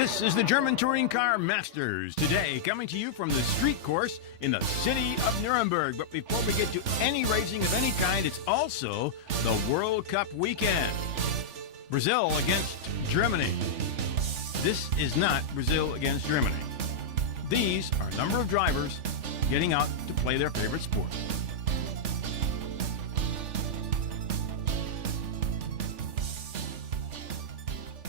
This is the German Touring Car Masters, today coming to you from the street course in the city of Nuremberg. But before we get to any racing of any kind, it's also the World Cup weekend. Brazil against Germany. This is not Brazil against Germany. These are a number of drivers getting out to play their favorite sport.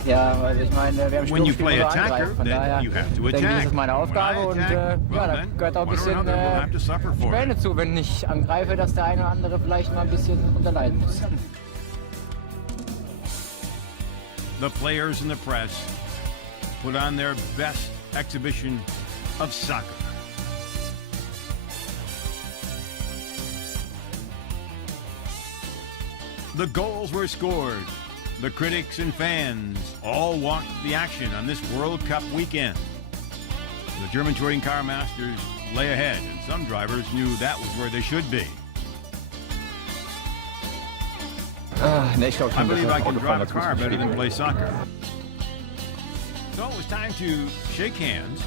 Ja, weil ich meine, wir haben Sturmspiel nur angreifen, von daher denke ich, das ist meine Aufgabe und ja, da gehört auch ein bisschen Späne zu, wenn ich angreife, dass der eine oder andere vielleicht mal ein bisschen unterleiden muss. The players and the press put on their best exhibition of soccer. The goals were scored. The critics and fans all watched the action on this World Cup weekend. The German Touring Car Masters lay ahead, and some drivers knew that was where they should be. I believe I can drive a car better than play soccer. So it was time to shake hands.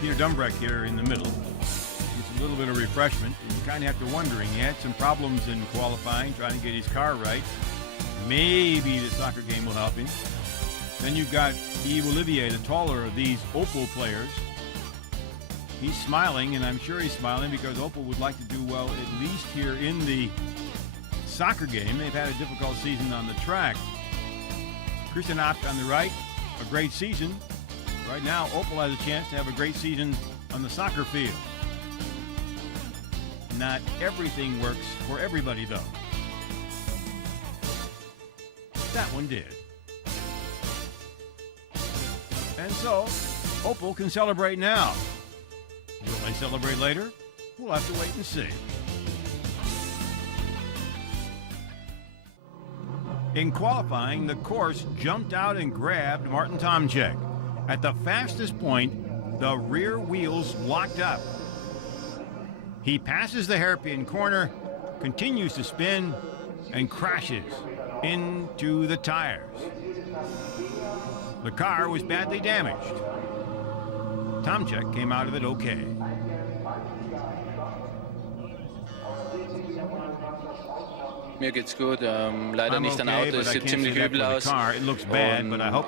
Peter Dumbreck here in the middle. It's a little bit of refreshment. You kind of have to wondering, he had some problems in qualifying, trying to get his car right. Maybe the soccer game will help him. Then you've got Yves Olivier, the taller of these Opel players. He's smiling, and I'm sure he's smiling because Opel would like to do well at least here in the soccer game. They've had a difficult season on the track. Christian Abt on the right, a great season. Right now, Opel has a chance to have a great season on the soccer field. Not everything works for everybody, though. That one did. And so, Opel can celebrate now. Will they celebrate later? We'll have to wait and see. In qualifying, the course jumped out and grabbed Martin Tomczyk. At the fastest point, the rear wheels locked up. He passes the hairpin corner, continues to spin, and crashes into the tires. The car was badly damaged. Tomczyk came out of it okay. Mir geht's gut, leider nicht an Auto, es sieht ziemlich übel aus und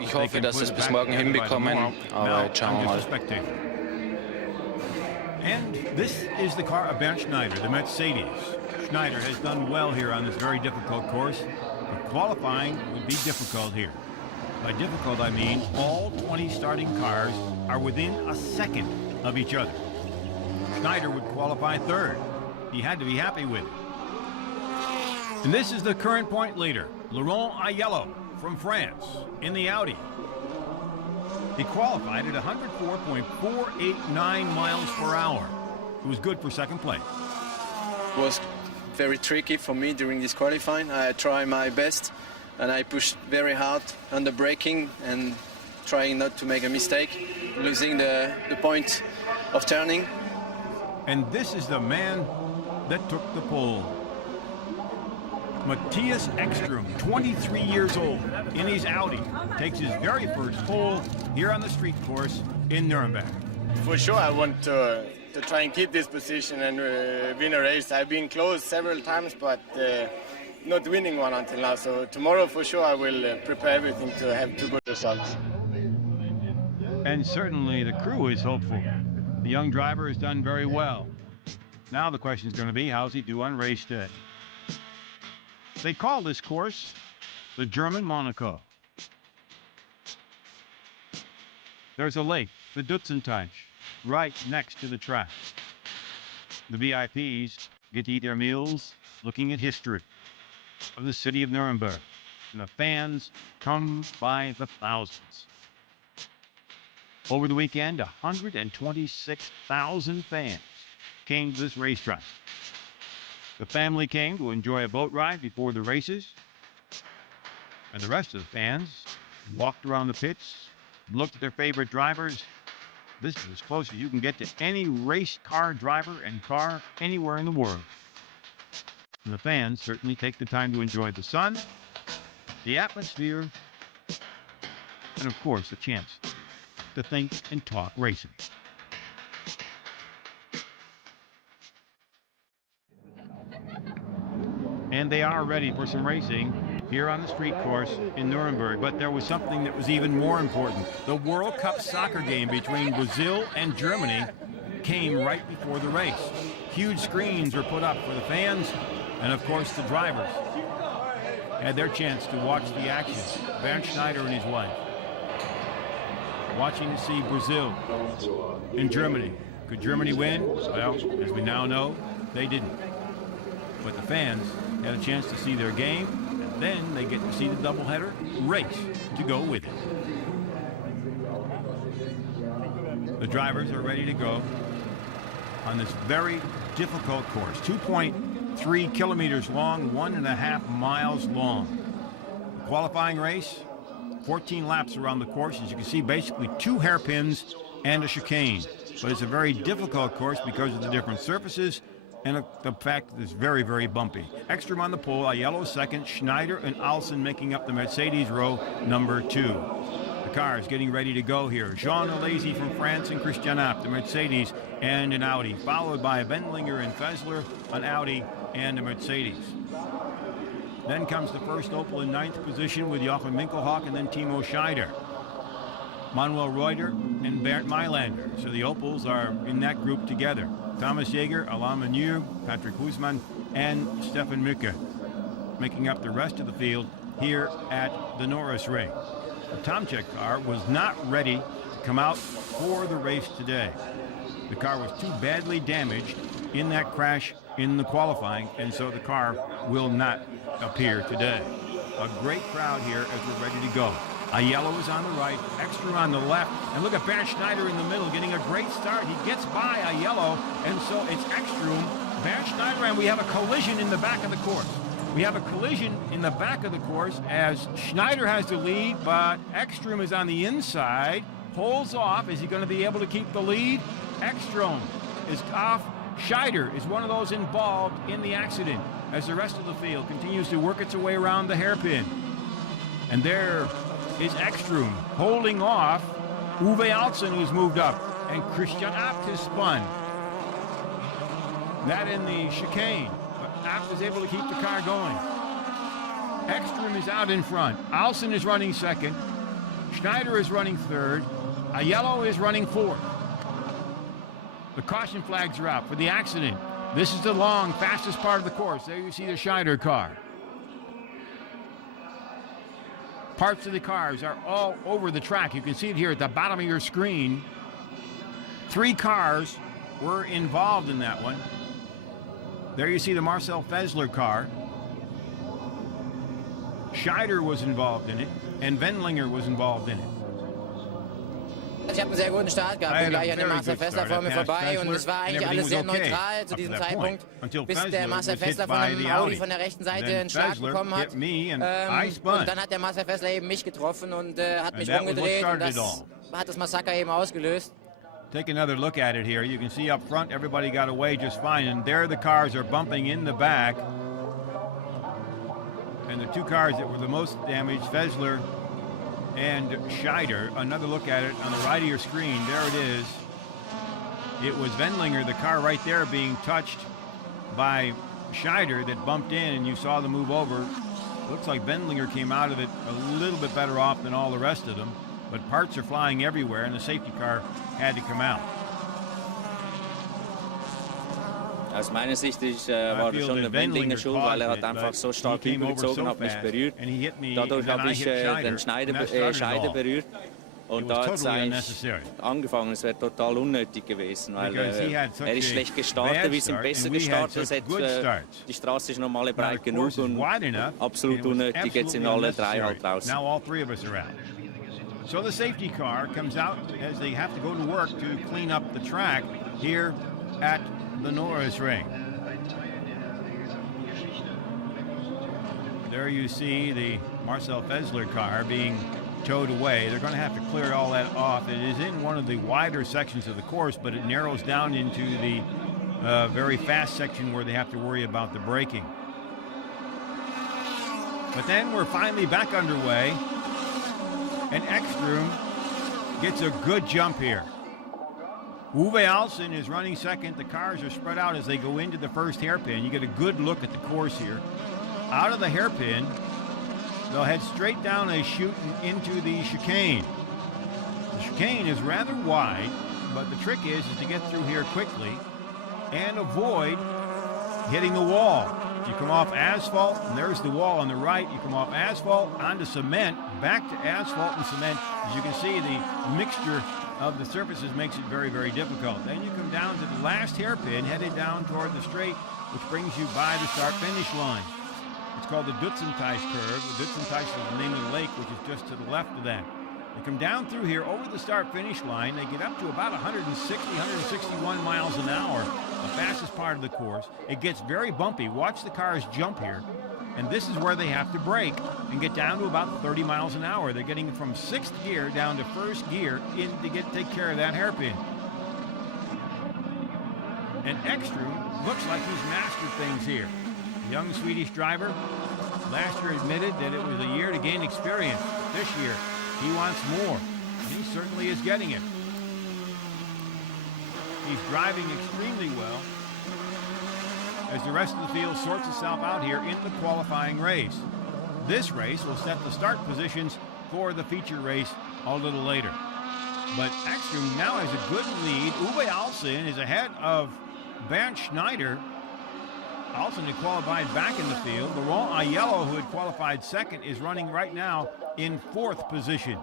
ich hoffe, dass wir es bis morgen hinbekommen, aber jetzt schauen wir mal. And this is the car of Bernd Schneider, the Mercedes. Schneider has done well here on this very difficult course, but qualifying would be difficult here. By difficult, I mean all 20 starting cars are within a second of each other. Schneider would qualify third. He had to be happy with it. And this is the current point leader, Laurent Aiello from France in the Audi. He qualified at 104.489 miles per hour. It was good for second place. It was very tricky for me during this qualifying. I tried my best and I pushed very hard on the braking and trying not to make a mistake, losing the point of turning. And this is the man that took the pole. Mattias Ekström, 23 years old, in his Audi, takes his very first pole here on the street course in Nuremberg. For sure, I want to try and keep this position and win a race. I've been close several times, but not winning one until now. So tomorrow, for sure, I will prepare everything to have two good results. And certainly the crew is hopeful. The young driver has done very well. Now the question is going to be, how's he do on race day? They call this course the German Monaco. There's a lake, the Dutzenteich, right next to the track. The VIPs get to eat their meals looking at history of the city of Nuremberg, and the fans come by the thousands. Over the weekend, 126,000 fans came to this racetrack. The family came to enjoy a boat ride before the races, and the rest of the fans walked around the pits, looked at their favorite drivers. This is as close as you can get to any race car driver and car anywhere in the world. And the fans certainly take the time to enjoy the sun, the atmosphere, and of course the chance to think and talk racing. And they are ready for some racing here on the street course in Nuremberg. But there was something that was even more important. The World Cup soccer game between Brazil and Germany came right before the race. Huge screens were put up for the fans, and of course the drivers had their chance to watch the action. Bernd Schneider and his wife watching to see Brazil and Germany. Could Germany win? Well, as we now know, they didn't. But the fans had a chance to see their game, and then they get to see the doubleheader race to go with it. The drivers are ready to go on this very difficult course. 2.3 kilometers long, 1.5 miles long. The qualifying race, 14 laps around the course. As you can see, basically 2 hairpins and a chicane. But it's a very difficult course because of the different surfaces and the fact that it's very, very bumpy. Ekström on the pole, Aiello second, Schneider and Alsen making up the Mercedes row number 2. The cars getting ready to go here. Jean Alesi from France and Christian Abt, the Mercedes and an Audi, followed by Wendlinger and Fessler, an Audi and a Mercedes. Then comes the first Opel in 9th position with Jochen Winkelhock and then Timo Schneider. Manuel Reuter and Bernd Mailander. So the Opels are in that group together. Thomas Jäger, Alain Menu, Patrick Husmann, and Stefan Mücke making up the rest of the field here at the Norisring. The Tomczyk car was not ready to come out for the race today. The car was too badly damaged in that crash in the qualifying, and so the car will not appear today. A great crowd here as we're ready to go. Aiello is on the right, Ekström on the left, and look at Bernd Schneider in the middle getting a great start. He gets by Aiello, and so it's Ekström, Bernd Schneider, and we have a collision in the back of the course. We have a collision in the back of the course as Schneider has the lead, but Ekström is on the inside, pulls off. Is he going to be able to keep the lead? Ekström is off. Schneider is one of those involved in the accident as the rest of the field continues to work its way around the hairpin. And there is Ekström holding off Uwe Alsen, who's moved up, and Christian Abt has spun. That in the chicane, but Abt is able to keep the car going. Ekström is out in front. Alsen is running second. Schneider is running third. Aiello is running fourth. The caution flags are out for the accident. This is the long, fastest part of the course. There you see the Schneider car. Parts of the cars are all over the track. You can see it here at the bottom of your screen. 3 cars were involved in that one. There you see the Marcel Fessler car. Schneider was involved in it, and Wendlinger was involved in it. Ich habe einen sehr guten Start gehabt, bin gleich an dem Marcel Fessler vor mir vorbei und es war eigentlich alles sehr neutral zu diesem Zeitpunkt, bis der Marcel Fessler von einem Audi von der rechten Seite einen Schlag bekommen hat. Und dann hat der Marcel Fessler eben mich getroffen und hat mich umgedreht und das hat das Massaker eben ausgelöst. Take another look at it here. You can see up front everybody got away just fine, and there the cars are bumping in the back. And the 2 cars that were the most damaged, Fessler and Schneider. Another look at it on the right of your screen. There it is. It was Wendlinger, the car right there, being touched by Schneider that bumped in, and you saw the move over. Looks like Wendlinger came out of it a little bit better off than all the rest of them, but parts are flying everywhere, and the safety car had to come out. Aus meiner Sicht war das schon der Wendlinger schuld, weil hat einfach so stark übergezogen, hat mich berührt. Dadurch habe ich den Schneider berührt. Und da hat es eigentlich angefangen, es wäre total unnötig gewesen, weil ist schlecht gestartet, wir sind besser gestartet, die Straße ist normale breit genug und absolut unnötig, jetzt sind alle 3 halt draußen. So the safety car comes out as they have to go to work to clean up the track here at the Norisring. There you see the Marcel Fessler car being towed away. They're going to have to clear all that off. It is in one of the wider sections of the course, but it narrows down into the very fast section where they have to worry about the braking. But then we're finally back underway, and Ekström gets a good jump here. Uwe Alsen is running second. The cars are spread out as they go into the first hairpin. You get a good look at the course here. Out of the hairpin, they'll head straight down a chute and into the chicane. The chicane is rather wide, but the trick is to get through here quickly and avoid hitting the wall. You come off asphalt, and there's the wall on the right. You come off asphalt onto cement, back to asphalt and cement. As you can see, the mixture of the surfaces makes it very, very difficult. Then you come down to the last hairpin, headed down toward the straight, which brings you by the start-finish line. It's called the Dutzenteich curve. The Dutzenteich is the name of the lake, which is just to the left of that. They come down through here over the start-finish line. They get up to about 160, 161 miles an hour, the fastest part of the course. It gets very bumpy. Watch the cars jump here. And this is where they have to brake and get down to about 30 miles an hour. They're getting from sixth gear down to first gear to take care of that hairpin. And Ekström looks like he's mastered things here. The young Swedish driver last year admitted that it was a year to gain experience. This year, he wants more, and he certainly is getting it. He's driving extremely well as the rest of the field sorts itself out here in the qualifying race. This race will set the start positions for the feature race a little later. But Ekström now has a good lead. Uwe Alsen is ahead of Bernd Schneider. Alsen had qualified back in the field. Laurent Aiello, who had qualified second, is running right now in fourth position.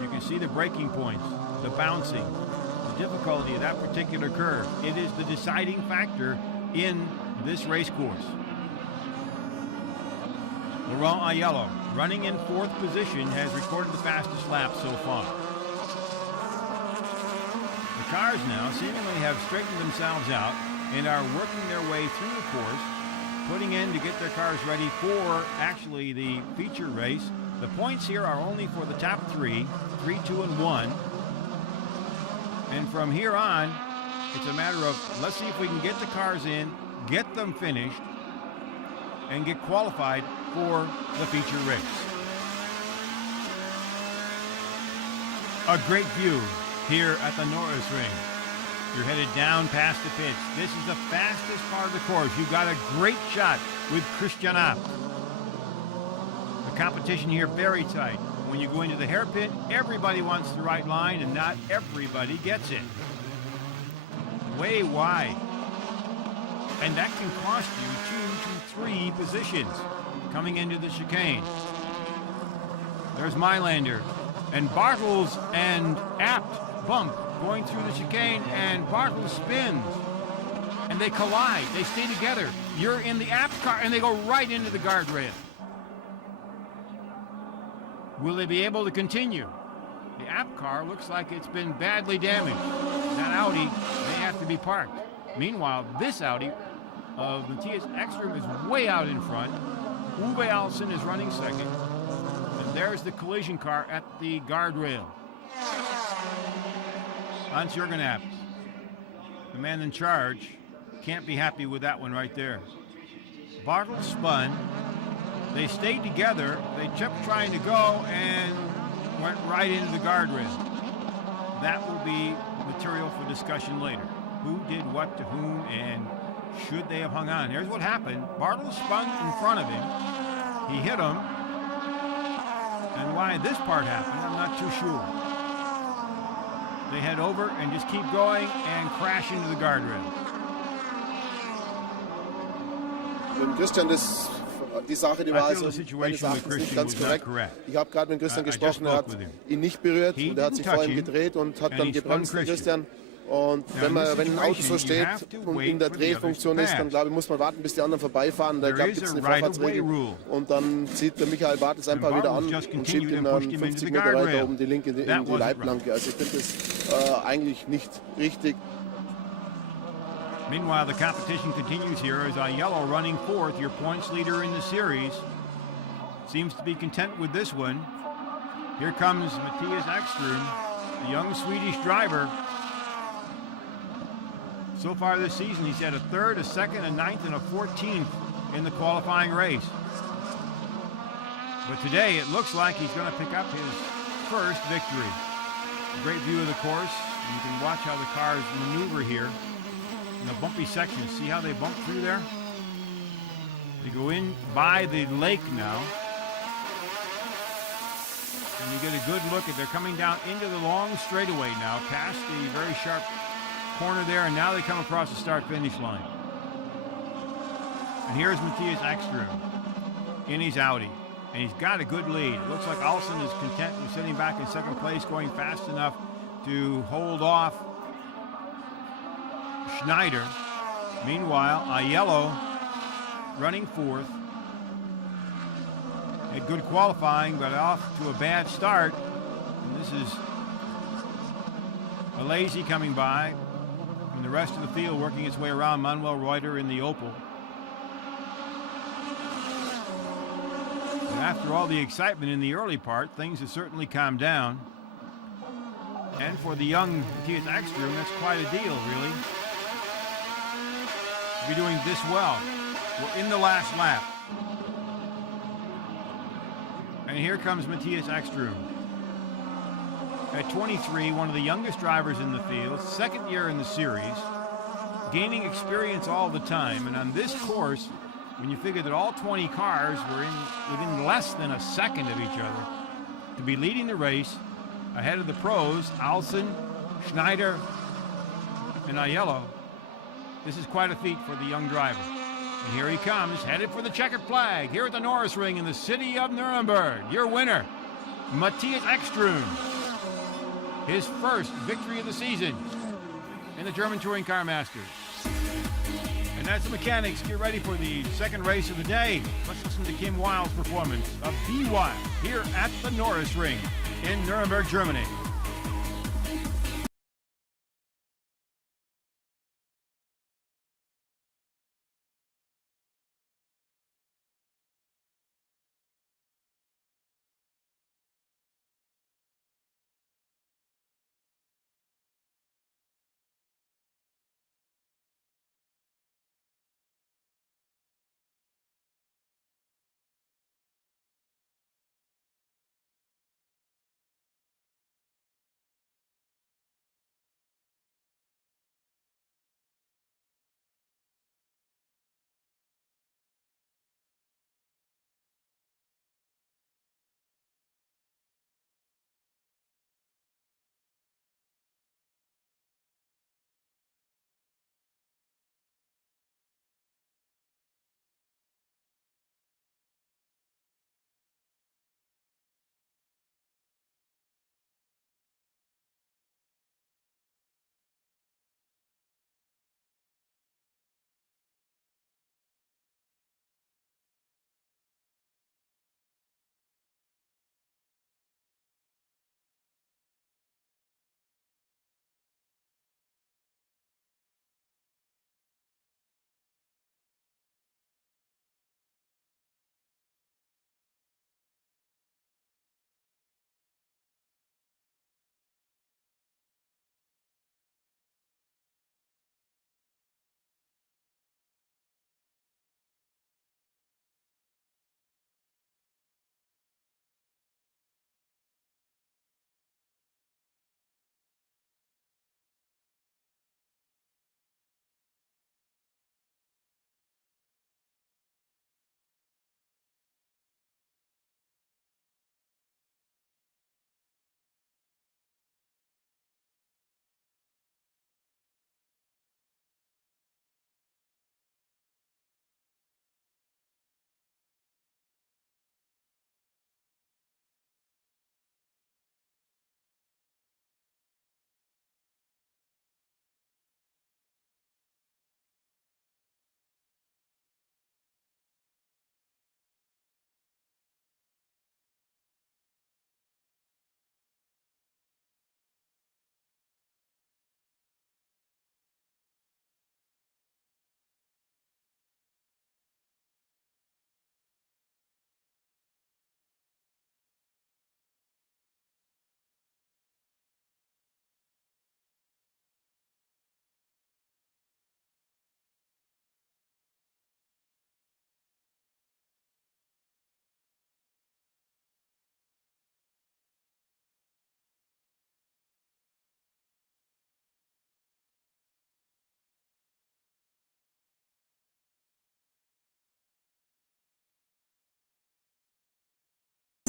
You can see the braking points, the bouncing, the difficulty of that particular curve. It is the deciding factor in this race course. Laurent Aiello, running in fourth position, has recorded the fastest lap so far. The cars now seemingly have straightened themselves out and are working their way through the course, putting in to get their cars ready for actually the feature race. The points here are only for the top 3, 2, and 1. And from here on, it's a matter of let's see if we can get the cars in, get them finished, and get qualified for the feature race. A great view here at the Norisring. You're headed down past the pits. This is the fastest part of the course. You got a great shot with Christian Abt. The competition here very tight. When you go into the hairpin, everybody wants the right line, and not everybody gets it. Way wide. And that can cost you 2 to 3 positions coming into the chicane. There's Mailander, and Bartels and Abt bump going through the chicane, and Bartels spins, and they collide. They stay together. You're in the Abt car, and they go right into the guardrail. Will they be able to continue? The Abt car looks like it's been badly damaged. That Audi may have to be parked. Meanwhile, this Audi of Mattias Ekström is way out in front. Uwe Alsen is running second. And there's the collision car at the guardrail. Hans-Jürgen Abt, the man in charge, can't be happy with that one right there. Bartels spun. They stayed together. They kept trying to go and went right into the guardrail. That will be material for discussion later. Who did what to whom, and should they have hung on? Here's what happened. Bartels spun in front of him. He hit him. And why this part happened, I'm not too sure. They head over and just keep going and crash into the guardrail. Wenn Christian die Sache, die war also meines Erachtens nicht ganz korrekt. Ich habe gerade mit Christian gesprochen, er hat ihn nicht berührt und er hat sich vor ihm gedreht und hat dann gebremst, Christian. Und wenn ein Auto so steht und in der Drehfunktion ist, dann glaube ich, muss man warten, bis die anderen vorbeifahren. Da gibt es eine Vorfahrtsregel. Und dann zieht der Michael Bartels einfach wieder an und schiebt ihn dann 50 Meter weiter oben die linke in die Leitplanke. Also ich finde das eigentlich nicht richtig. Meanwhile, the competition continues here as Aiello running fourth, your points leader in the series. Seems to be content with this one. Here comes Mattias Ekström, the young Swedish driver. So far this season, he's had a third, a second, a ninth, and a 14th in the qualifying race. But today it looks like he's going to pick up his first victory. Great view of the course. You can watch how the cars maneuver here in the bumpy sections. See how they bump through there? They go in by the lake now. And you get a good look at, they're coming down into the long straightaway now, past the very sharp corner there, and now they come across the start-finish line. And here's Mattias Ekström in his Audi, and he's got a good lead. It looks like Alson is content with sitting back in second place, going fast enough to hold off Schneider. Meanwhile, Aiello running fourth. Had good qualifying, but off to a bad start. And this is a lazy coming by, and the rest of the field working its way around Manuel Reuter in the Opel. And after all the excitement in the early part, things have certainly calmed down. And for the young Mattias Ekström, that's quite a deal, really, to be doing this well. We're in the last lap. And here comes Mattias Ekström. At 23, one of the youngest drivers in the field, second year in the series, gaining experience all the time. And on this course, when you figure that all 20 cars were within less than a second of each other, to be leading the race ahead of the pros, Alson, Schneider, and Aiello, this is quite a feat for the young driver. And here he comes, headed for the checkered flag, here at the Norisring in the city of Nuremberg. Your winner, Mattias Ekström. His first victory of the season in the German Touring Car Masters. And as the mechanics get ready for the second race of the day, let's listen to Kim Wilde's performance of Be Wild here at the Norisring in Nuremberg, Germany.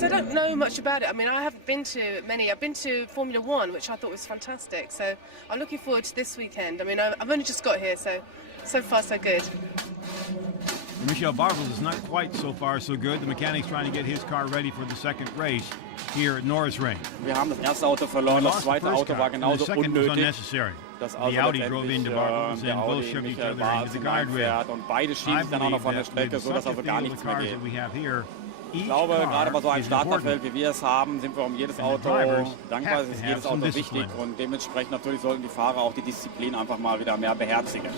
I don't know much about it. I mean, I haven't been to many. I've been to Formula One, which I thought was fantastic. So I'm looking forward to this weekend. I mean, I've only just got here, so far so good. Michel Bartels is not quite so far so good. The mechanic's trying to get his car ready for the second race here at Norisring. Wir haben das erste Auto verloren, das zweite Auto war genauso unnötig. The Audi drove into Bartels and both shoved each other into the guardrail. Und beide schieben dann auch noch von der Strecke, so dass also gar nichts mehr geht. Ich glaube, gerade bei so einem Starterfeld, wie wir es haben, sind wir um jedes Auto dankbar, es ist jedes Auto wichtig und dementsprechend natürlich sollten die Fahrer auch die Disziplin einfach mal wieder mehr beherzigen.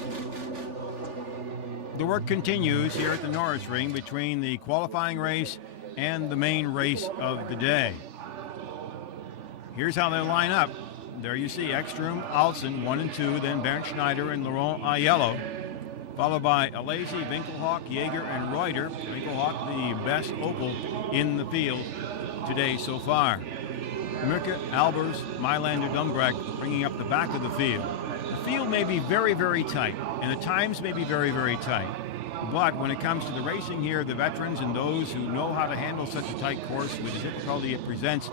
The work continues here at the Norisring between the qualifying race and the main race of the day. Here's how they line up. There you see Ekström, Alsen, 1 and 2, then Bernd Schneider and Laurent Aiello, followed by Alesi, Winkelhock, Jaeger, and Reuter. Winkelhock, the best Opel in the field today so far. Mirke, Albers, Mailander, Dumbreck bringing up the back of the field. The field may be very, very tight, and the times may be very, very tight. But when it comes to the racing here, the veterans and those who know how to handle such a tight course with the difficulty it presents,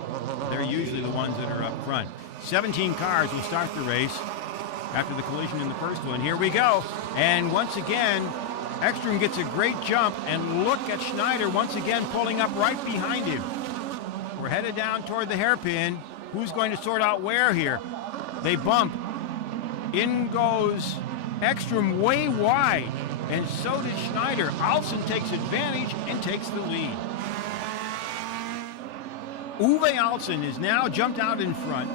they're usually the ones that are up front. 17 cars will start the race after the collision in the first one. Here we go. And once again, Ekström gets a great jump, and look at Schneider once again pulling up right behind him. We're headed down toward the hairpin. Who's going to sort out where here? They bump. In goes Ekström way wide, and so does Schneider. Alsen takes advantage and takes the lead. Uwe Alsen is now jumped out in front.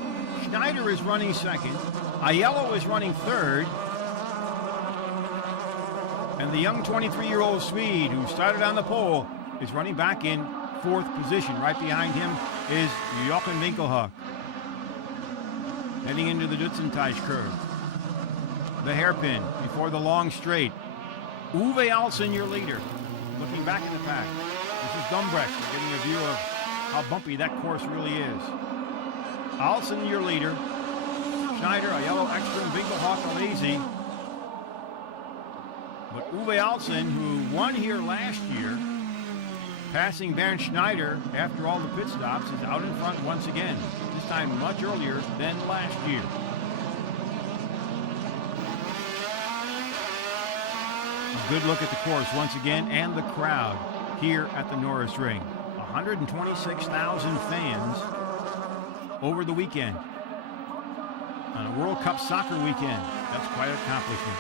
Schneider is running second. Aiello is running third. And the young 23-year-old Swede who started on the pole is running back in fourth position. Right behind him is Jochen Winkelhock, heading into the Dutzenteich curve. The hairpin before the long straight. Uwe Alsen, your leader, looking back in the pack. This is Dumbreck, getting a view of how bumpy that course really is. Alsen, your leader. Schneider, Aiello, Ekström, Winkelhock, Alesi. But Uwe Alsen, who won here last year, passing Bernd Schneider after all the pit stops, is out in front once again. This time much earlier than last year. A good look at the course once again and the crowd here at the Norisring. 126,000 fans over the weekend. On a World Cup soccer weekend. That's quite an accomplishment.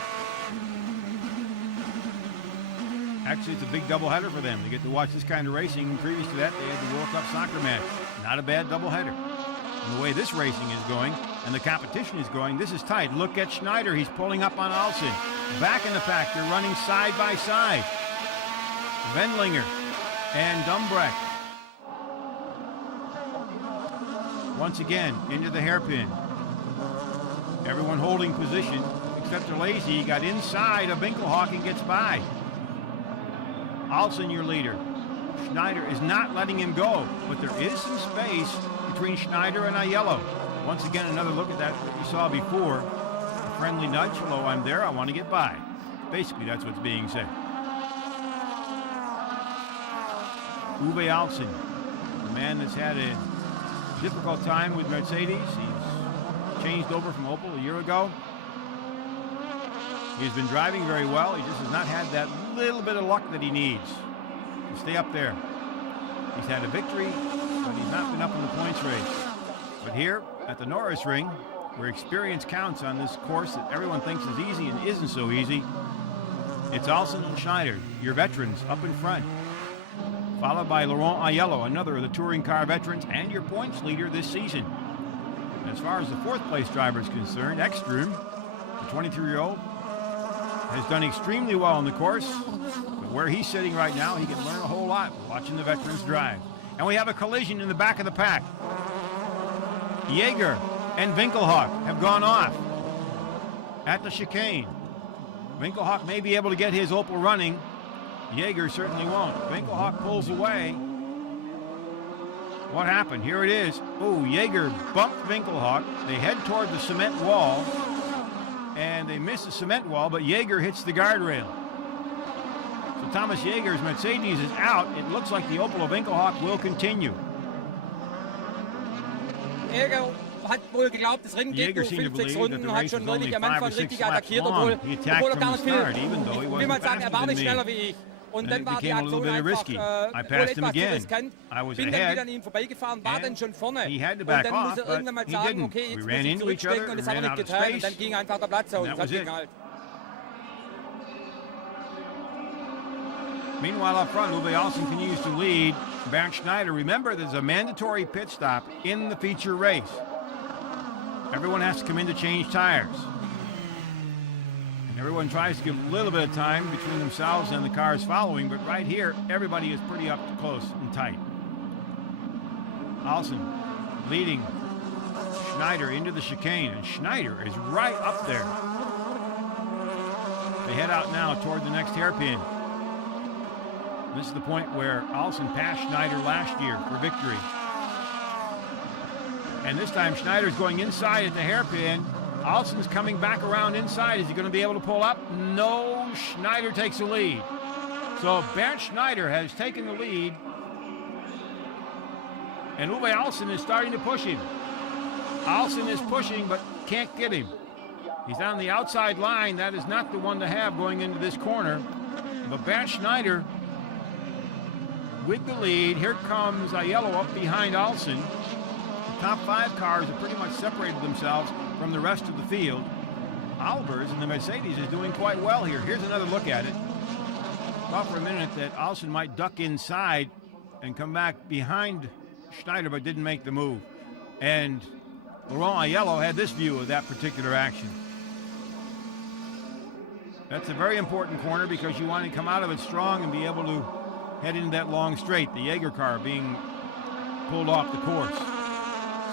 Actually, it's a big doubleheader for them. They get to watch this kind of racing. Previous to that, they had the World Cup soccer match. Not a bad doubleheader. And the way this racing is going and the competition is going, this is tight. Look at Schneider. He's pulling up on Alsen. Back in the pack, they're running side by side. Wendlinger and Dumbreck. Once again, into the hairpin. Everyone holding position, except Alesi got inside of Winkelhock and gets by. Alsen, your leader. Schneider is not letting him go, but there is some space between Schneider and Aiello. Once again, another look at that you saw before. A friendly nudge. Hello, I'm there. I want to get by. Basically, that's what's being said. Uwe Alsen, a man that's had a difficult time with Mercedes. He's changed over from Opel a year ago. He's been driving very well. He just has not had that little bit of luck that he needs to stay up there. He's had a victory, but he's not been up in the points race. But here at the Norisring, where experience counts on this course that everyone thinks is easy and isn't so easy, it's Alsen and Schneider, your veterans, up in front. Followed by Laurent Aiello, another of the touring car veterans and your points leader this season. And as far as the fourth place driver is concerned, Ekström, the 23-year-old, has done extremely well in the course. But where he's sitting right now, he can learn a whole lot watching the veterans drive. And we have a collision in the back of the pack. Jaeger and Winkelhock have gone off at the chicane. Winkelhock may be able to get his Opel running. Jaeger certainly won't. Winkelhock pulls away. What happened? Here it is. Oh, Jaeger bumped Winkelhock. They head toward the cement wall, and they miss the cement wall, but Jaeger hits the guardrail. So Thomas Jaeger's Mercedes is out. It looks like the Opel of Winkelhock will continue. Jäger hat wohl geglaubt, das Rennen geht nur 5-6 Runden und hat schon wirklich am Anfang richtig attackiert, obwohl er gar nicht viel, ich will mal sagen, er war nicht schneller wie ich. Und dann war die Aktion einfach wohl etwas zu riskant. Bin dann wieder an ihm vorbeigefahren, war dann schon vorne. Und dann muss er irgendwann mal sagen, okay, jetzt muss ich zurückstecken, und das hat er nicht getan. Und dann ging einfach der Platz aus. Das hat geknallt. Meanwhile, up front, Uwe Alsen continues to lead Bernd Schneider. Remember, there's a mandatory pit stop in the feature race. Everyone has to come in to change tires. And everyone tries to give a little bit of time between themselves and the cars following, but right here, everybody is pretty up close and tight. Alsen leading Schneider into the chicane, and Schneider is right up there. They head out now toward the next hairpin. This is the point where Alsen passed Schneider last year for victory. And this time Schneider's going inside at the hairpin. Alsen's coming back around inside. Is he going to be able to pull up? No, Schneider takes the lead. So Bernd Schneider has taken the lead. And Uwe Alsen is starting to push him. Alsen is pushing but can't get him. He's on the outside line. That is not the one to have going into this corner. But Bernd Schneider with the lead. Here comes Aiello up behind Alsen. The top 5 cars have pretty much separated themselves from the rest of the field. Albers and the Mercedes is doing quite well here. Here's another look at it. Thought for a minute that Alsen might duck inside and come back behind Schneider, but didn't make the move. And Laurent Aiello had this view of that particular action. That's a very important corner because you want to come out of it strong and be able to head into that long straight, the Jaeger car being pulled off the course.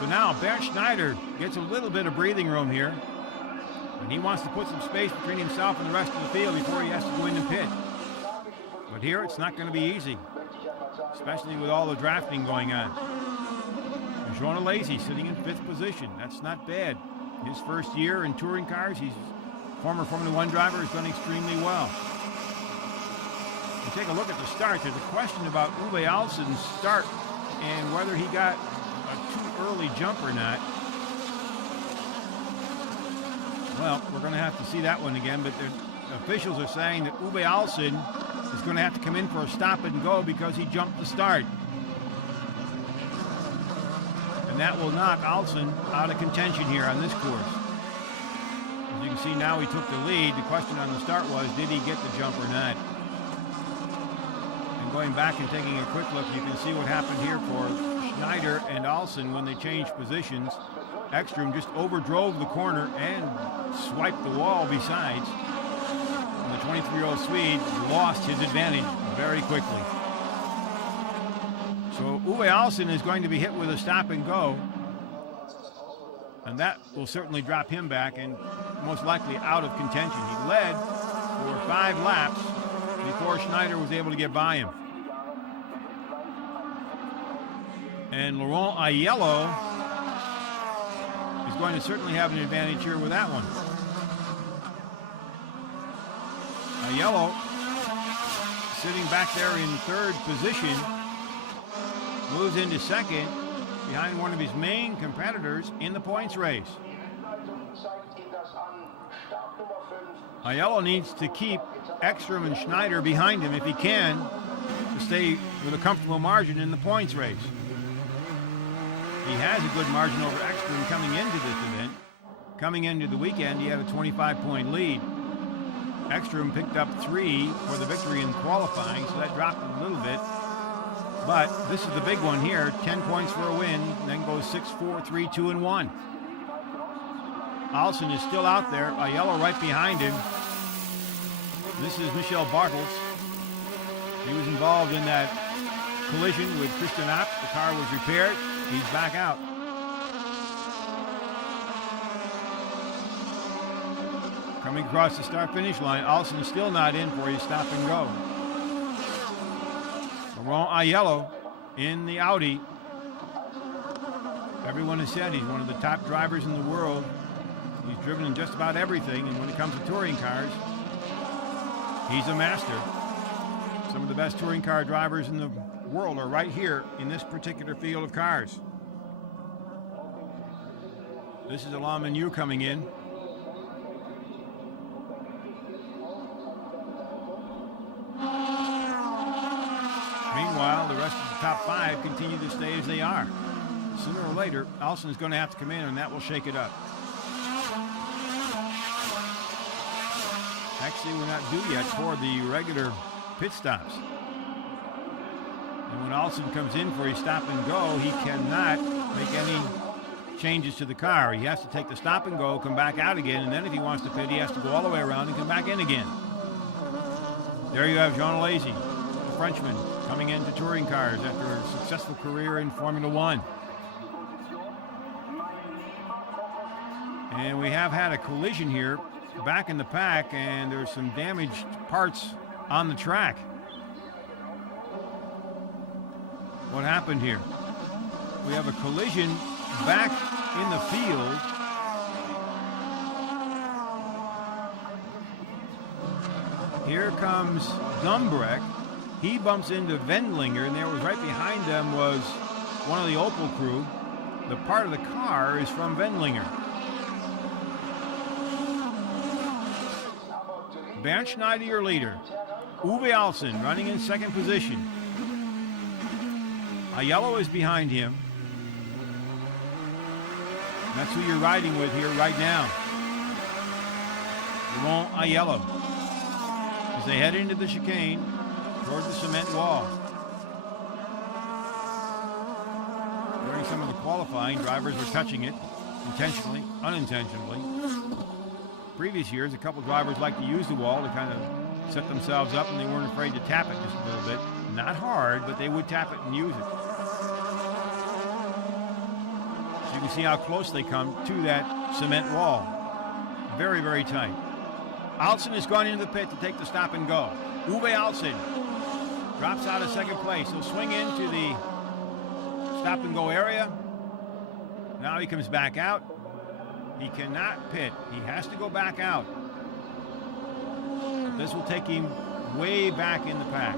So now Bernd Schneider gets a little bit of breathing room here, and he wants to put some space between himself and the rest of the field before he has to go in and pit. But here it's not going to be easy, especially with all the drafting going on. And Jonah Lazy sitting in 5th position. That's not bad. His first year in touring cars, he's former Formula 1 driver, has done extremely well. Take a look at the start. There's a question about Uwe Alsen's start and whether he got a too early jump or not. Well, we're going to have to see that one again, but the officials are saying that Uwe Alsen is going to have to come in for a stop and go because he jumped the start. And that will knock Alsen out of contention here on this course. As you can see now, he took the lead. The question on the start was, did he get the jump or not? Going back and taking a quick look, you can see what happened here for Schneider and Alsen when they changed positions. Ekström just overdrove the corner and swiped the wall besides. And the 23-year-old Swede lost his advantage very quickly. So Uwe Alsen is going to be hit with a stop and go. And that will certainly drop him back and most likely out of contention. He led for 5 laps before Schneider was able to get by him. And Laurent Aiello is going to certainly have an advantage here with that one. Aiello sitting back there in 3rd position, moves into 2nd behind one of his main competitors in the points race. Aiello needs to keep Ekström and Schneider behind him if he can to stay with a comfortable margin in the points race. He has a good margin over Ekström coming into this event. Coming into the weekend, he had a 25-point lead. Ekström picked up 3 for the victory in qualifying, so that dropped a little bit. But this is the big one here, 10 points for a win, then goes 6-4, 3-2, and 1. Alsen is still out there, Aiello right behind him. This is Michel Bartels. He was involved in that collision with Christian Abt. The car was repaired. He's back out. Coming across the start-finish line, Alsen is still not in for his stop and go. Laurent Aiello in the Audi. Everyone has said he's one of the top drivers in the world. He's driven in just about everything, and when it comes to touring cars, he's a master. Some of the best touring car drivers in the world are right here in this particular field of cars. This is Alain Manuel coming in. Meanwhile, the rest of the top 5 continue to stay as they are. Sooner or later, Alson is going to have to come in, and that will shake it up. Actually, we're not due yet for the regular pit stops. And when Alson comes in for his stop and go, he cannot make any changes to the car. He has to take the stop and go, come back out again, and then if he wants to pit, he has to go all the way around and come back in again. There you have Jean Alesi, the Frenchman, coming into touring cars after a successful career in Formula One. And we have had a collision here back in the pack, and there's some damaged parts on the track. What happened here? We have a collision back in the field. Here comes Nuremberg. He bumps into Wendlinger, and there was right behind them was one of the Opel crew. The part of the car is from Wendlinger. Bernd Schneider, your leader. Uwe Alson running in second position. Aiello is behind him. That's who you're riding with here right now. Laurent Aiello. As they head into the chicane toward the cement wall. During some of the qualifying, drivers were touching it intentionally, unintentionally. Previous years, a couple drivers like to use the wall to kind of set themselves up, and they weren't afraid to tap it just a little bit. Not hard, but they would tap it and use it. So you can see how close they come to that cement wall. Very, very tight. Alson has gone into the pit to take the stop and go. Uwe Alson drops out of second place. He'll swing into the stop and go area. Now he comes back out. He cannot pit. He has to go back out. This will take him way back in the pack.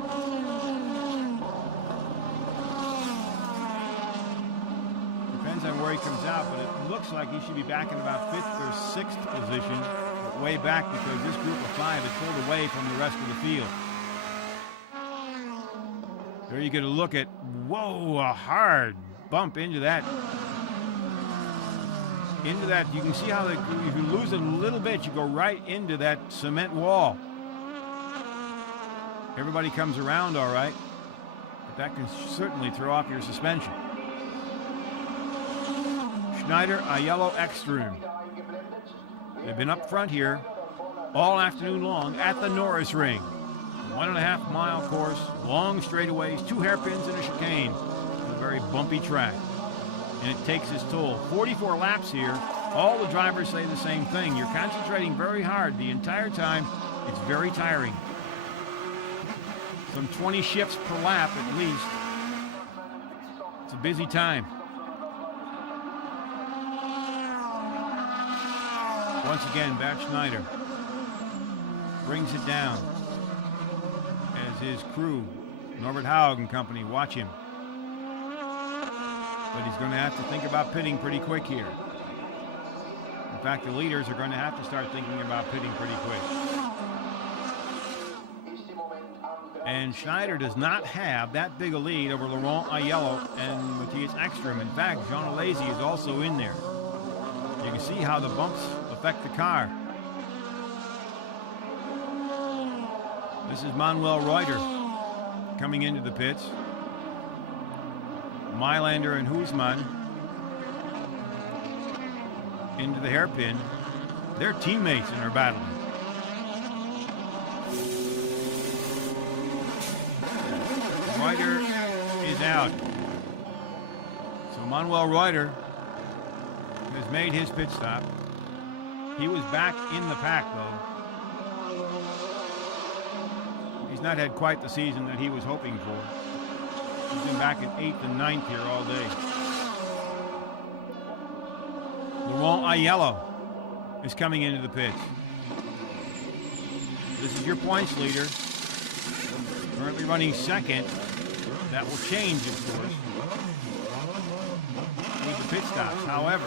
Depends on where he comes out, but it looks like he should be back in about 5th or 6th position, but way back because this group of 5 is pulled away from the rest of the field. There you get a look at, whoa, a hard bump into that. You can see how if you lose it a little bit, you go right into that cement wall. Everybody comes around all right, but that can certainly throw off your suspension. Schneider, Aiello, Ekström. They've been up front here all afternoon long at the Norisring. 1.5 mile course, long straightaways, 2 hairpins and a chicane. A very bumpy track. And it takes its toll. 44 laps here. All the drivers say the same thing. You're concentrating very hard the entire time. It's very tiring. Some 20 shifts per lap at least. It's a busy time. Once again, Bernd Schneider brings it down as his crew, Norbert Haug and company, watch him. But he's going to have to think about pitting pretty quick here. In fact, the leaders are going to have to start thinking about pitting pretty quick. And Schneider does not have that big a lead over Laurent Aiello and Mattias Ekström. In fact, Jean Alesi is also in there. You can see how the bumps affect the car. This is Manuel Reuter coming into the pits. Mailander and Husmann into the hairpin. They're teammates and they're battling. Reuter is out. So Manuel Reuter has made his pit stop. He was back in the pack though. He's not had quite the season that he was hoping for. He's been back at 8th and 9th here all day. Laurent Aiello is coming into the pits. This is your points leader. Currently running second. That will change, of course, with the pit stops. However,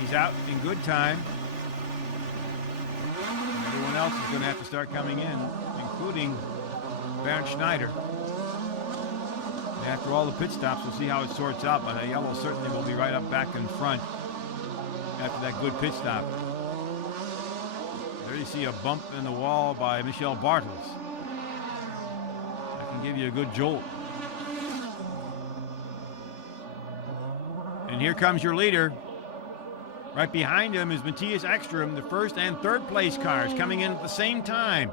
he's out in good time. Everyone else is going to have to start coming in, including Bernd Schneider. After all the pit stops, we'll see how it sorts out, but Aiello certainly will be right up back in front after that good pit stop. There you see a bump in the wall by Michel Bartels. That can give you a good jolt. And here comes your leader. Right behind him is Mattias Ekström, the first and third place cars coming in at the same time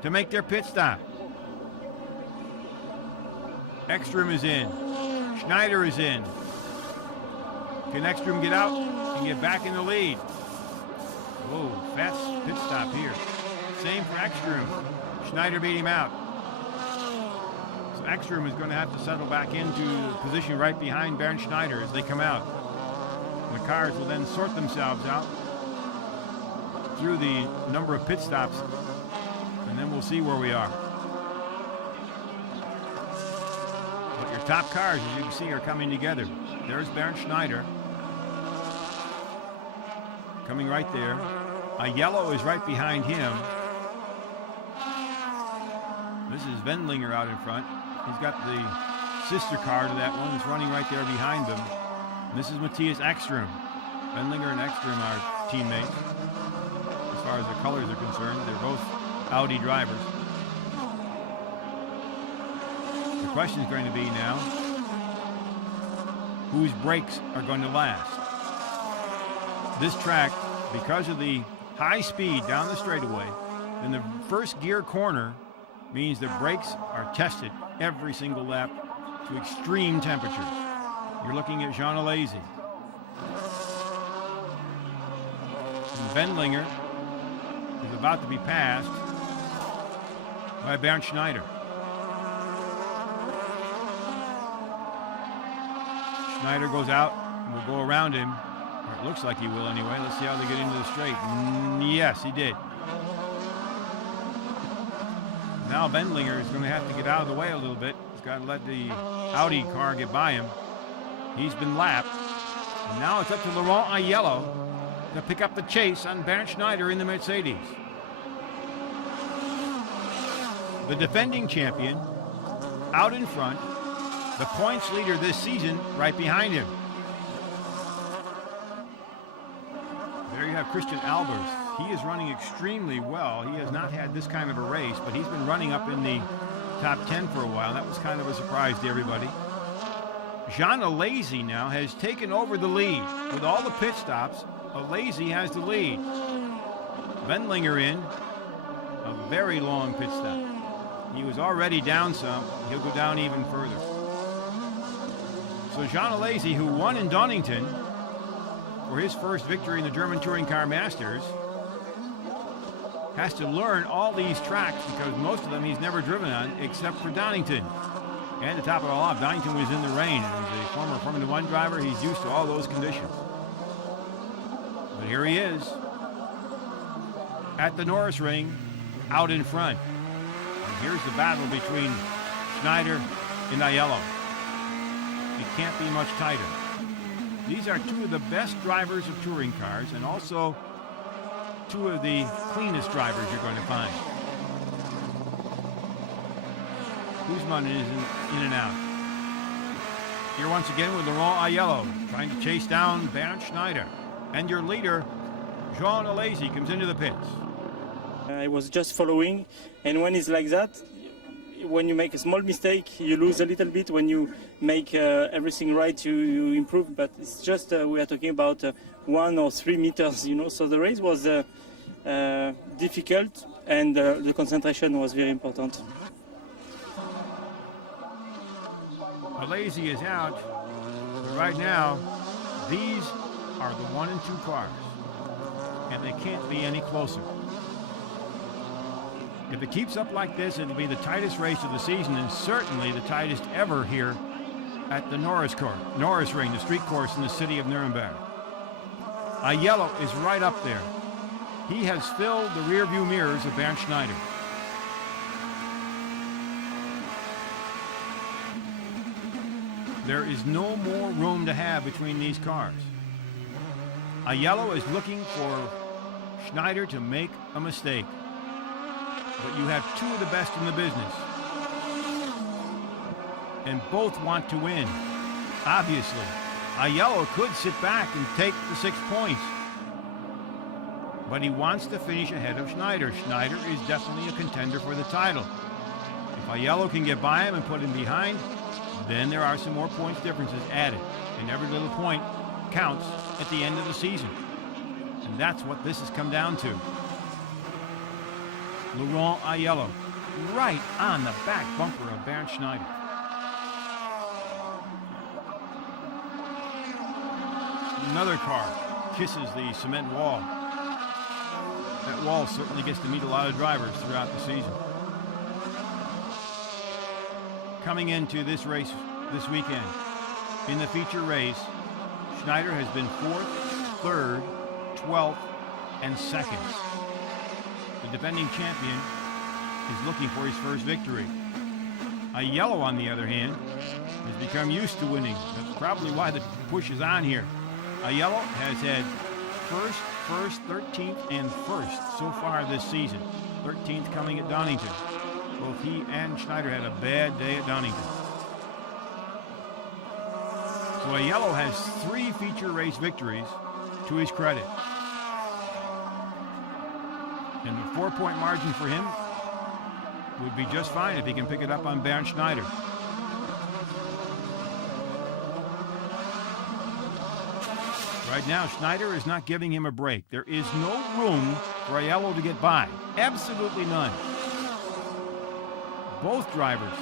to make their pit stop. Ekström is in. Schneider is in. Can Ekström get out and get back in the lead? Whoa, fast pit stop here. Same for Ekström. Schneider beat him out. So Ekström is going to have to settle back into position right behind Bernd Schneider as they come out. The cars will then sort themselves out through the number of pit stops, and then we'll see where we are. But your top cars, as you can see, are coming together. There's Bernd Schneider coming right there. Aiello is right behind him. This is Wendlinger out in front. He's got the sister car to that one that's running right there behind them. This is Mattias Ekström. Wendlinger and Ekström are teammates. As far as the colors are concerned, they're both Audi drivers. The question is going to be now, whose brakes are going to last? This track, because of the high speed down the straightaway, in the first gear corner means the brakes are tested every single lap to extreme temperatures. You're looking at Jean Alesi. Wendlinger is about to be passed by Bernd Schneider. Schneider goes out and will go around him. Or it looks like he will anyway. Let's see how they get into the straight. Yes, he did. Now Wendlinger is going to have to get out of the way a little bit. He's got to let the Audi car get by him. He's been lapped. And now it's up to Laurent Aiello to pick up the chase on Bernd Schneider in the Mercedes. The defending champion out in front. The points leader this season right behind him. There you have Christian Albers. He is running extremely well. He has not had this kind of a race, but he's been running up in the top 10 for a while. That was kind of a surprise to everybody. Jean Alesi now has taken over the lead. With all the pit stops, Alesi has the lead. Wendlinger in, a very long pit stop. He was already down some. He'll go down even further. So Jean Alesi, who won in Donington for his first victory in the German Touring Car Masters, has to learn all these tracks because most of them he's never driven on except for Donington. And to top it all off, Donington was in the rain. And as a former Formula One driver, he's used to all those conditions. But here he is at the Norisring, out in front. And here's the battle between Schneider and Aiello. It can't be much tighter. These are two of the best drivers of touring cars and also two of the cleanest drivers you're going to find. Guzman is in and out. Here once again with Laurent Aiello trying to chase down Bernd Schneider. And your leader, Jean Alesi, comes into the pits. I was just following, and when it's like that, when you make a small mistake, you lose a little bit. When you make everything right, you improve. But it's just we are talking about 1 or 3 meters, you know. So the race was difficult, and the concentration was very important. Alesi is out, but right now, these are the 1 and 2 cars, and they can't be any closer. If it keeps up like this, it'll be the tightest race of the season, and certainly the tightest ever here at the Norisring, the street course in the city of Nuremberg. Aiello is right up there. He has filled the rear view mirrors of Bernd Schneider. There is no more room to have between these cars. Aiello is looking for Schneider to make a mistake. But you have two of the best in the business. And both want to win, obviously. Aiello could sit back and take the 6 points. But he wants to finish ahead of Schneider. Schneider is definitely a contender for the title. If Aiello can get by him and put him behind, then there are some more points differences added. And every little point counts at the end of the season. And that's what this has come down to. Laurent Aiello, right on the back bumper of Bernd Schneider. Another car kisses the cement wall. That wall certainly gets to meet a lot of drivers throughout the season. Coming into this race this weekend, in the feature race, Schneider has been 4th, 3rd, 12th, and 2nd. The defending champion is looking for his first victory. Aiello, on the other hand, has become used to winning. That's probably why the push is on here. Aiello has had 1st, 13th, and 1st so far this season. 13th coming at Donington. Both he and Schneider had a bad day at Donington. So Aiello has 3 feature race victories to his credit. And a 4-point margin for him would be just fine if he can pick it up on Bernd Schneider. Right now, Schneider is not giving him a break. There is no room for Aiello to get by. Absolutely none. Both drivers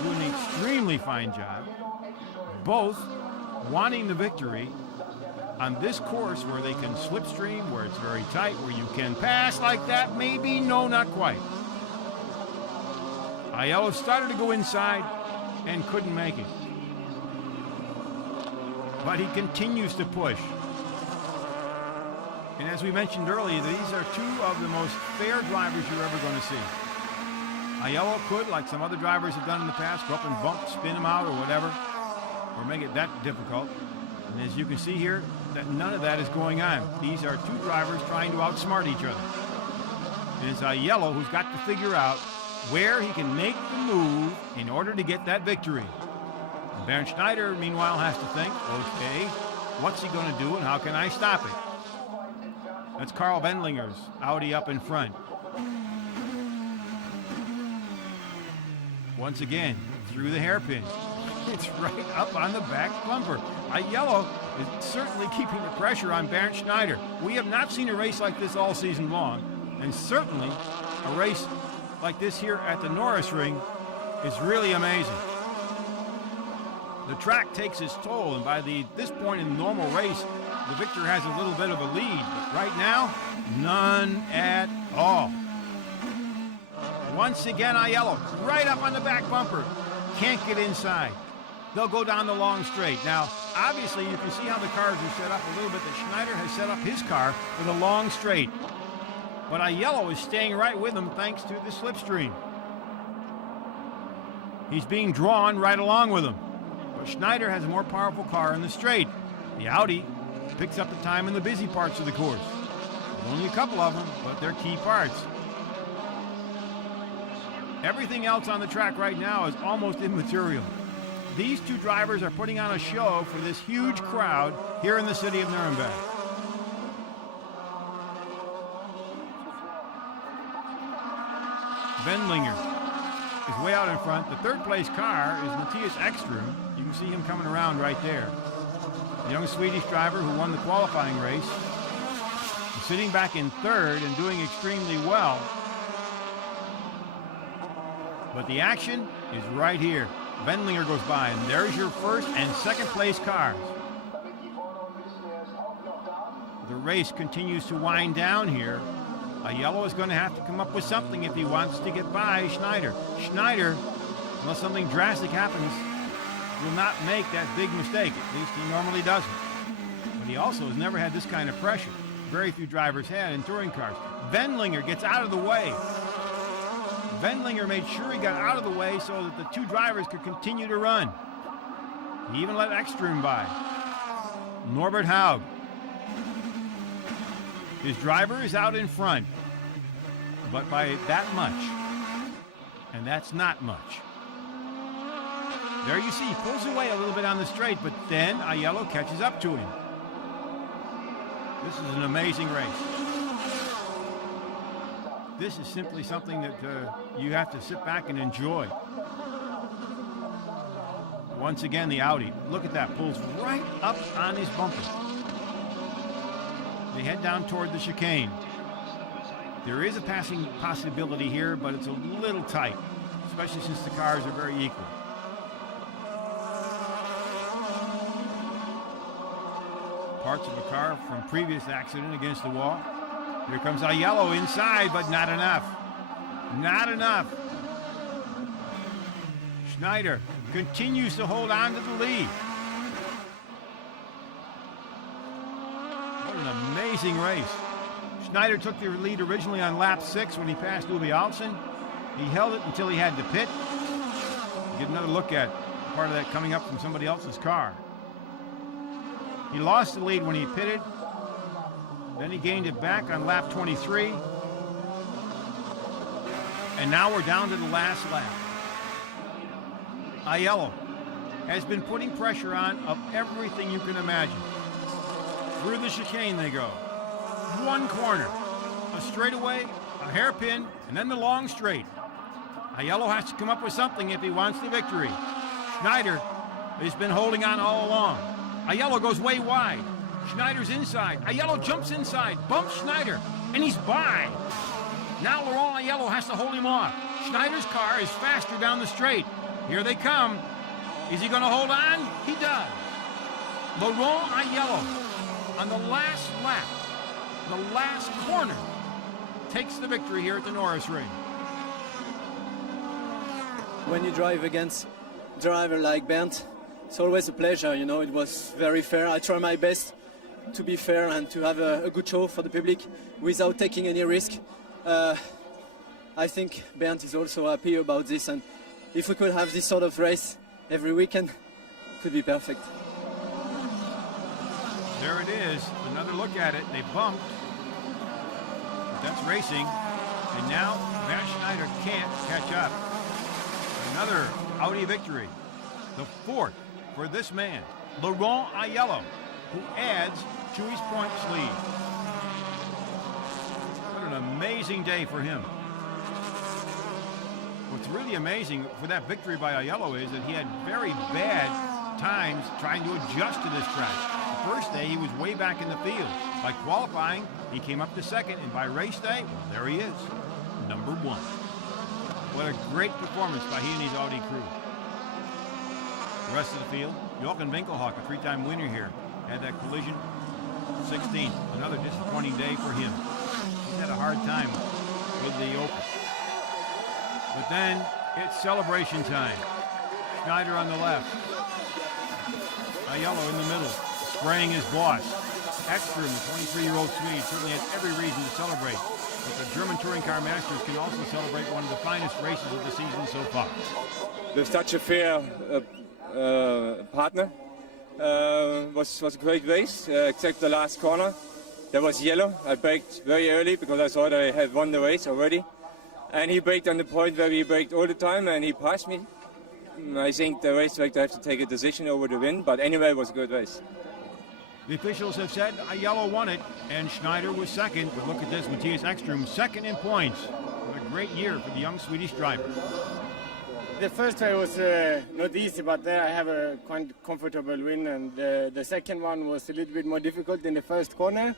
do an extremely fine job. Both wanting the victory on this course where they can slipstream, where it's very tight, where you can pass like that. Maybe, no, not quite. Aiello started to go inside and couldn't make it. But he continues to push. And as we mentioned earlier, these are two of the most fair drivers you're ever going to see. Aiello could, like some other drivers have done in the past, go up and bump, spin him out or whatever, or make it that difficult. And as you can see here, that none of that is going on. These are two drivers trying to outsmart each other. And it's Aiello who's got to figure out where he can make the move in order to get that victory. And Bernd Schneider, meanwhile, has to think, okay, what's he going to do and how can I stop it? That's Karl Wendlinger's Audi up in front. Once again, through the hairpin. It's right up on the back bumper. Aiello is certainly keeping the pressure on Bernd Schneider. We have not seen a race like this all season long, and certainly a race like this here at the Norisring is really amazing. The track takes its toll, and by this point in the normal race, the victor has a little bit of a lead, but right now, none at all. Once again, Aiello, right up on the back bumper. Can't get inside. They'll go down the long straight. Now, obviously, you can see how the cars are set up a little bit, that Schneider has set up his car with a long straight. But Aiello is staying right with him thanks to the slipstream. He's being drawn right along with him. But Schneider has a more powerful car in the straight. The Audi picks up the time in the busy parts of the course. There's only a couple of them, but they're key parts. Everything else on the track right now is almost immaterial. These two drivers are putting on a show for this huge crowd here in the city of Nuremberg. Wendlinger is way out in front. The third place car is Mattias Ekström. You can see him coming around right there. The young Swedish driver who won the qualifying race is sitting back in third and doing extremely well. But the action is right here. Wendlinger goes by, and there's your first and second place cars. The race continues to wind down here. Aiello is going to have to come up with something if he wants to get by Schneider. Schneider, unless something drastic happens, will not make that big mistake. At least he normally doesn't. But he also has never had this kind of pressure. very few drivers had in touring cars. Wendlinger gets out of the way. Wendlinger made sure he got out of the way so that the two drivers could continue to run. He even let Ekström by. Norbert Haug. His driver is out in front, but by that much. And that's not much. There you see, he pulls away a little bit on the straight, but then Aiello catches up to him. This is an amazing race. This is simply something that you have to sit back and enjoy. Once again, the Audi. Look at that, pulls right up on his bumper. They head down toward the chicane. There is a passing possibility here, but it's a little tight, especially since the cars are very equal. Parts of a car from previous accident against the wall. Here comes Aiello inside, but not enough. Not enough. Schneider continues to hold on to the lead. What an amazing race. Schneider took the lead originally on lap 6 when he passed Uwe Alsen. He held it until he had to pit. Get another look at part of that coming up from somebody else's car. He lost the lead when he pitted. Then he gained it back on lap 23. And now we're down to the last lap. Aiello has been putting pressure on of everything you can imagine. Through the chicane they go. One corner, a straightaway, a hairpin, and then the long straight. Aiello has to come up with something if he wants the victory. Schneider has been holding on all along. Aiello goes way wide. Schneider's inside. Aiello jumps inside, bumps Schneider, and he's by. Now Laurent Aiello has to hold him off. Schneider's car is faster down the straight. Here they come. Is he going to hold on? He does. Laurent Aiello, on the last lap, the last corner, takes the victory here at the Norisring. When you drive against a driver like Bernd, it's always a pleasure, you know. It was very fair. I try my best to be fair and to have a good show for the public without taking any risk. I think Bernd is also happy about this, and if we could have this sort of race every weekend, it could be perfect. There it is, another look at it. They bumped. But that's racing, and now Bernd Schneider can't catch up. Another Audi victory, the 4th for this man, Laurent Aiello, who adds to his points lead. What an amazing day for him. What's really amazing for that victory by Aiello is that he had very bad times trying to adjust to this track. The first day he was way back in the field. By qualifying, he came up to second, and by race day, well, there he is, number 1. What a great performance by he and his Audi crew. The rest of the field, Jochen Winkelhock, a 3-time winner here, had that collision 16th. Another disappointing day for him. He's had a hard time with the Opel. But then it's celebration time. Schneider on the left. Aiello in the middle, spraying his boss. Ekström, the 23-year-old Swede, certainly had every reason to celebrate. But the German Touring Car Masters can also celebrate one of the finest races of the season so far. With such a fair partner, was a great race, except the last corner. There was yellow. I braked very early because I thought I had won the race already. And he braked on the point where he braked all the time, and he passed me. I think the race director has to take a decision over the win, but anyway, it was a good race. The officials have said Aiello won it, and Schneider was second. But look at this, Mattias Ekström, second in points. What a great year for the young Swedish driver. The first try was not easy, but there I have a quite comfortable win, and the second one was a little bit more difficult in the first corner.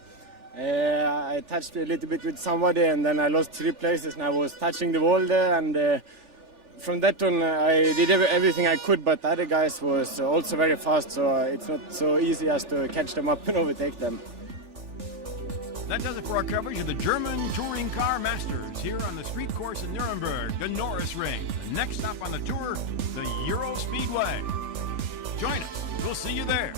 I touched a little bit with somebody, and then I lost 3 places, and I was touching the wall there, and from that on I did everything I could, but the other guys was also very fast, so it's not so easy as to catch them up and overtake them. That does it for our coverage of the German Touring Car Masters here on the street course in Nuremberg, the Norisring. The next stop on the tour, the Euro Speedway. Join us. We'll see you there.